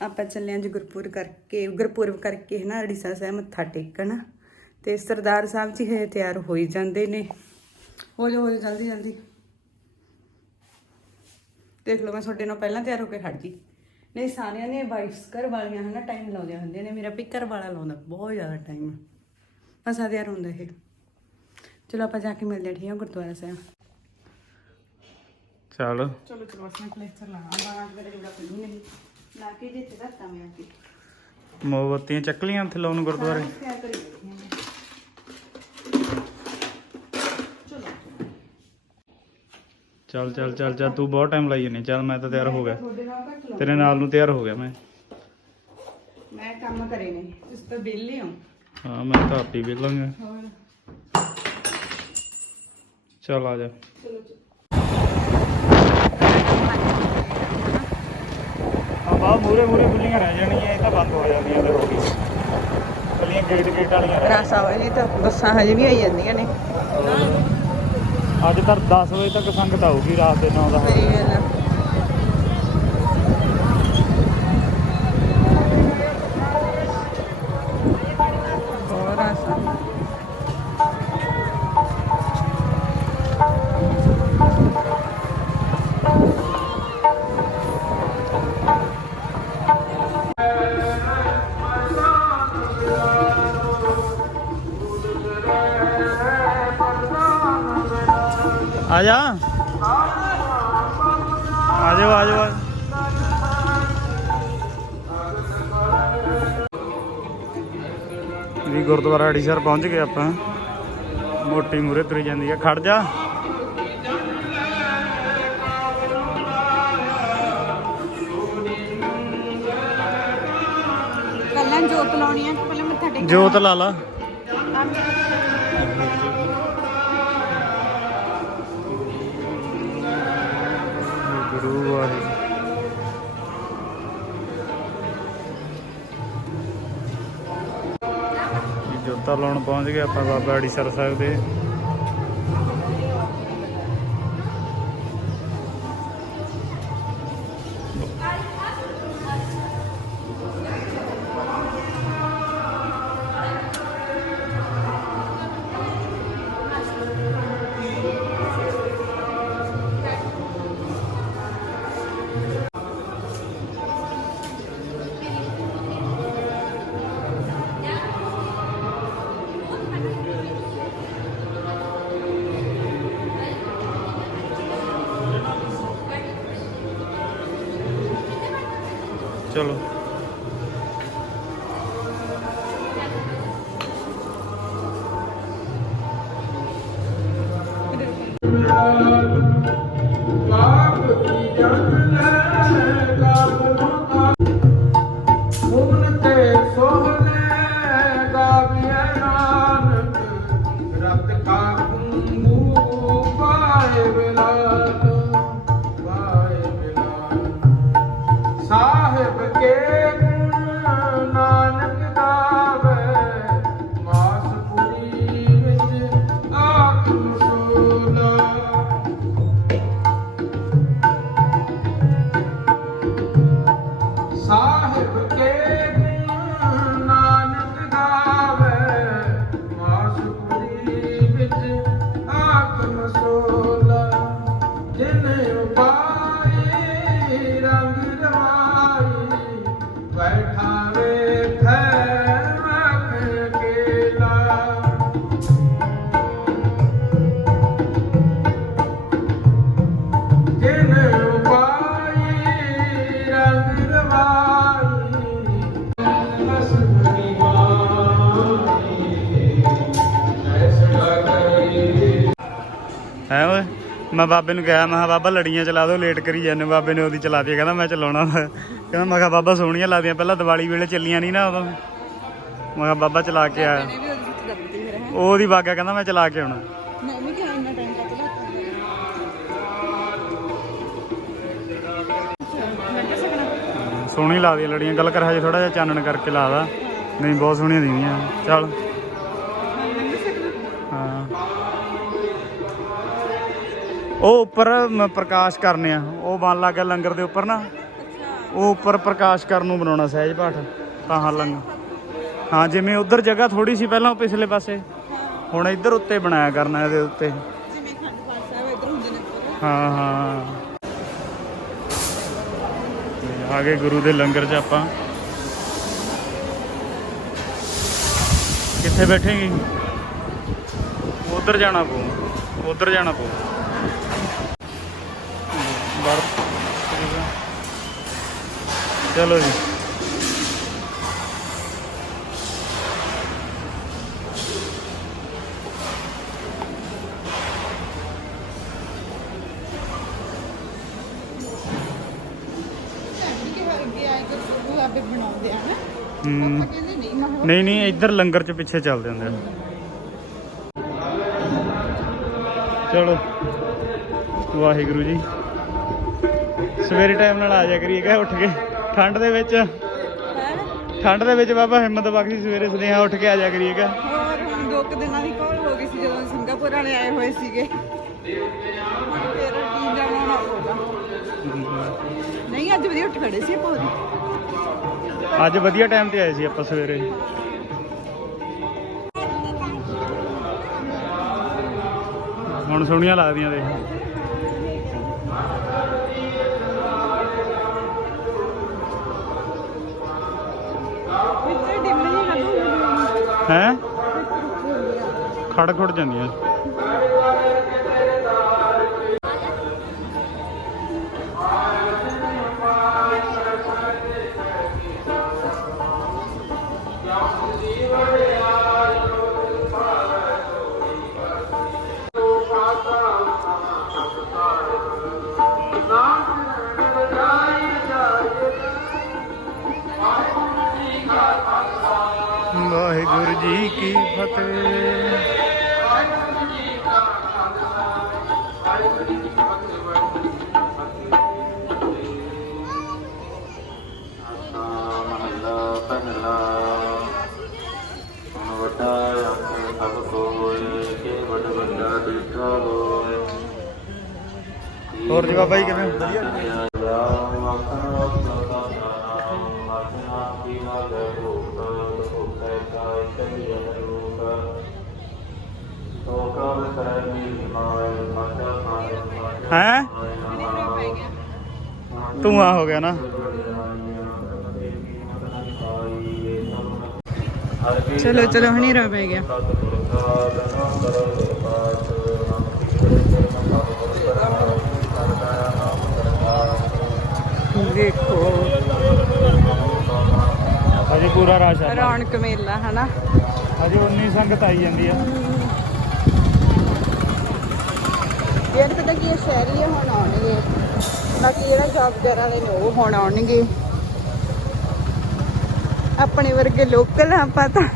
ਆਪਾਂ ਚੱਲੇ ਆਂ ਜੀ ਗੁਰਪੁਰ ਕਰਕੇ ਗੁਰਪੁਰਬ ਕਰਕੇ ਹੈ ਨਾ ਅੜੀਸਾ ਸਾਹਿਬ ਮੱਥਾ ਟੇਕਣ। ਤੇ ਸਰਦਾਰ ਸਾਹਿਬ ਜੀ ਹਜੇ ਤਿਆਰ ਹੋਈ ਜਾਂਦੇ ਨੇ। ਹੋ ਜਾ ਹੋ ਜਾ ਜਲਦੀ ਜਲਦੀ। ਦੇਖ ਲਓ ਮੈਂ ਤੁਹਾਡੇ ਨਾਲ ਪਹਿਲਾਂ ਤਿਆਰ ਹੋ ਕੇ ਖੜ ਜੀ ਨਹੀਂ ਸਾਰਿਆਂ ਨੇ ਵਾਈਫਸ ਘਰ ਵਾਲੀਆਂ ਹਨਾ ਟਾਈਮ ਲਾਉਂਦੀਆਂ ਹੁੰਦੀਆਂ ਨੇ। ਮੇਰਾ ਵੀ ਘਰ ਵਾਲਾ ਲਾਉਂਦਾ ਬਹੁਤ ਜ਼ਿਆਦਾ ਟਾਈਮ ਮਸਾ ਤਿਆਰ ਹੁੰਦਾ ਇਹ। ਚਲੋ ਆਪਾਂ ਜਾ ਕੇ ਮਿਲਦੇ ਠੀਕ ਆ ਗੁਰਦੁਆਰਾ ਸਾਹਿਬ। ਚੱਲ। ਚਲੋ ਚਲੋ ਅਸੀਂ ਕਲੇਚਰ ਲਾਣਾ ਬਾਅਦ ਮੇਰੇ ਜੁੜਾ ਕੋਈ ਨਹੀਂ। ਲਾ ਕੇ ਜੇ ਤੇ ਧਰਤਾ ਮੈਂ ਆ ਕੇ। ਮੋਮਬੱਤੀਆਂ ਚੱਕ ਲੀਆਂ ਇੱਥੇ ਲਾਉਣ ਗੁਰਦੁਆਰੇ? ਸਾਰਾ ਤਿਆਰ ਕਰੀ ਬੈਠੀ ਹਾਂ ਮੈਂ। ਚਲੋ। ਚੱਲ ਚੱਲ ਚੱਲ ਚੱਲ ਤੂੰ ਬਹੁਤ ਟਾਈਮ ਲਾਈ ਜਾਨੀ ਚੱਲ ਮੈਂ ਤਾਂ ਤਿਆਰ ਹੋ ਗਿਆ। ਤੁਹਾਡੇ ਨਾਲ ਘੱਟ ਲਾਓ ਤੇਰੇ ਨਾਲ ਨੂੰ ਤਿਆਰ ਹੋ ਗਿਆ ਮੈਂ। ਮੈਂ ਕੰਮ ਕਰੇ ਨੇ। ਤੁਸੀਂ ਤਾਂ ਵਿਹਲੇ ਹੋ। ਹਾਂ ਮੈਂ ਤਾਂ ਆਪੀ ਵੇਲਾਂਗਾ ਹੋਰ? ਚੱਲ ਆ ਜਾ। ਚਲੋ ਚਲੋ। ਆ ਬਾ ਮੂਰੇ ਮੂਰੇ ਖੁੱਲੀਆਂ ਰਹਿ ਜਾਣੀਆਂ ਇਹ ਤਾਂ ਬੰਦ ਹੋ ਜਾਂਦੀਆਂ ਤੇ ਹੋ ਗਈ ਖੁੱਲੀਆਂ ਗੇਟ ਗੇਟ ਵਾਲੀਆਂ ਰਹਿ ਰਾਸਾ ਵਾਲੀ ਤਾਂ ਬੱਸਾਂ ਹਜੇ ਵੀ ਆਈ ਜਾਂਦੀਆਂ ਨੇ। ਅੱਜ ਤਾਂ 10 ਵਜੇ ਤੱਕ ਸੰਗਤ ਆਊਗੀ ਰਾਤ ਦੇ 9 ਦਾ ਸਹੀ ਗੱਲ ਆ। ਆ ਜਾ। ਆ ਜਾਓ ਆ ਜਾਓ ਵੀ ਗੁਰਦੁਆਰਾ ਅੜੀਸਰ ਪਹੁੰਚ ਗਏ ਆਪਾਂ। ਮੋਟੀ ਮੂਰੇ ਤੁਰੀ ਜਾਂਦੀ ਆ। ਖੜ ਜਾ। ਪਹਿਲਾਂ ਜੋਤ ਲਾਉਣੀ ਆ ਪਹਿਲਾਂ ਮੱਥਾ ਟੇਕਣਾ। ਜੋਤ ਲਾ ਲਾ। ਲਾਉਣ ਪਹੁੰਚ ਗਏ ਆਪਾਂ ਬਾਬਾ ਅੜੀਸਰ ਸਾਹਿਬ ਦੇ। ਚਲੋ। ਮੂਨ ਮੈਂ ਬਾਬੇ ਨੂੰ ਕਿਹਾ ਮੈਂ ਕਿਹਾ ਬਾਬਾ ਲੜੀਆਂ ਚਲਾ ਦਿਓ ਲੇਟ ਕਰੀ ਜਾਂਦੇ ਬਾਬੇ ਨੇ ਉਹਦੀ ਚਲਾ ਦਿੱਤੀ ਕਹਿੰਦਾ ਮੈਂ ਚਲਾਉਣਾ। ਕਹਿੰਦਾ ਮੈਂ ਕਿਹਾ ਬਾਬਾ ਸੋਹਣੀਆਂ ਲੱਗਦੀਆਂ ਪਹਿਲਾਂ ਦੀਵਾਲੀ ਵੇਲੇ ਚੱਲੀਆਂ ਨਹੀਂ ਨਾ ਉਦੋਂ। ਮੈਂ ਕਿਹਾ ਬਾਬਾ ਚਲਾ ਕੇ ਆਇਆ ਉਹਦੇ ਬਾਗਾ ਕਹਿੰਦਾ ਮੈਂ ਚਲਾ ਕੇ ਆਉਣਾ। ਸੋਹਣੀ ਲੱਗਦੀ ਆ ਲੜੀਆਂ ਗੱਲ ਕਰ ਹਜੇ ਥੋੜਾ ਜਿਹਾ ਚਾਨਣ ਕਰਕੇ ਲਾਦਾ ਨਹੀਂ ਬਹੁਤ ਸੋਹਣੀਆਂ ਦੀਦੀਆਂ ਚੱਲ। ਉਹ ਉੱਪਰ ਮ- ਪ੍ਰਕਾਸ਼ ਕਰਨੇ ਆ। ਉਹ ਬਣ ਲੱਗ ਲੰਗਰ ਦੇ ਉੱਪਰ ਨਾ। ਉਹ ਉੱਪਰ ਪ੍ਰਕਾਸ਼ ਕਰਨ ਨੂੰ ਬਣਾਉਣਾ ਸਹਿਜ ਪਾਠ। ਤਾਂ ਹਾਂ ਲੰਗ ਹਾਂ ਜਿਵੇਂ ਉਧਰ ਜਗ੍ਹਾ ਥੋੜੀ ਸੀ ਪਹਿਲਾਂ ਉਹ ਪਿਛਲੇ ਪਾਸੇ। ਹੁਣ ਇੱਧਰ ਉੱਤੇ ਬਣਾਇਆ ਕਰਨਾ ਇਹਦੇ ਉੱਤੇ। ਜਿਵੇਂ ਖੰਡ ਪਾਠ ਸਾਹਿਬ ਇੱਧਰ ਹੁੰਦੇ ਨੇ ਉੱਪਰ। ਹਾਂ ਹਾਂ। ਤੇ ਆ ਗਏ ਗੁਰੂ ਦੇ ਲੰਗਰ 'ਚ ਆਪਾਂ। ਕਿੱਥੇ ਬੈਠੇਂਗੀ? ਉਧਰ ਜਾਣਾ ਪਊ। ਉਧਰ ਜਾਣਾ ਪਊ। ਹੂੰ ਆਪਾਂ ਕਹਿੰਦੇ ਨਹੀਂ ਮੈਂ ਨਹੀਂ ਨਹੀਂ, ਇੱਧਰ ਲੰਗਰ 'ਚ ਪਿੱਛੇ ਚੱਲਦੇ ਹੁੰਦੇ ਆ। ਚਲੋ। ਵਾਹਿਗੁਰੂ ਜੀ। ਸਵੇਰੇ ਟਾਈਮ ਨਾਲ ਆ ਜਾ ਕਰੀਏਗਾ ਉੱਠ ਕੇ। ਠੰਡ ਦੇ ਵਿੱਚ ਠੰਡ ਦੇ ਵਿੱਚ ਬਾਬਾ ਹਿੰਮਤ ਬਖਸ਼ੀ ਸਵੇਰੇ ਸੁਨੇਹਾ ਉੱਠ ਕੇ ਆ ਜਾ ਕਰੀਏਗਾ ਹੋਰ ਹੁਣ ਦੋ ਕੁ ਦਿਨਾਂ ਦੀ ਕਾਲ ਹੋ ਗਈ ਸੀ ਜਦੋਂ ਸਿੰਗਾਪੁਰ ਵਾਲੇ ਆਏ ਹੋਏ ਸੀਗੇ। ਹੁਣ ਫਿਰ ਰੁਟੀਨ ਦਾ ਬਣਾਉਣਾ ਪਊਗਾ ਨਹੀਂ ਅੱਜ ਵਧੀਆ ਉੱਠ ਖੜੇ ਸੀ ਪੂਰੀ ਅੱਜ ਵਧੀਆ ਟਾਈਮ ਤੇ ਆਏ ਸੀ ਆਪਾਂ ਸਵੇਰੇ। ਹੁਣ ਸੋਹਣੀਆਂ ਲੱਗਦੀਆਂ ਦੇਖ। ਹੈ? ਖੜ ਖੜ ਜਾਂਦੀਆਂ ਵਾਹਿਗੁਰੂ ਜੀ ਕੀ ਫਤਿਹ। ਵੱਡਾ ਵੱਡਾ ਹੋਰ ਜੀ ਬਾਬਾ ਜੀ ਕਿਵੇਂ? ਵਧੀਆ। ਹੈ ਤੂੰ ਆ ਹੋ ਗਿਆ ਨਾ। ਚਲੋ ਚਲੋ ਹਨੇਰਾ ਪੈ ਗਿਆ। ਦੇਖੋ। ਅਜੇ ਪੂਰਾ ਰਸ਼ ਆ। ਰੌਣਕ ਮੇਲਾ ਹਨਾ? ਅਜੇ 19 ਸੰਗਤ ਆਈ ਜਾਂਦੀ ਆ। ਯਾਰ ਪਤਾ ਸ਼ਹਿਰੀ ਆ, ਹੁਣ ਆਉਣਗੇ। ਬਾਕੀ ਜਿਹੜਾ ਜੌਬ ਵਗੈਰਾ ਵਾਲੇ ਨੇ ਉਹ ਹੁਣ ਆਉਣਗੇ। ਆਪਣੇ ਵਰਗੇ ਲੋਕਲ ਆਪਾਂ ਤਾਂ।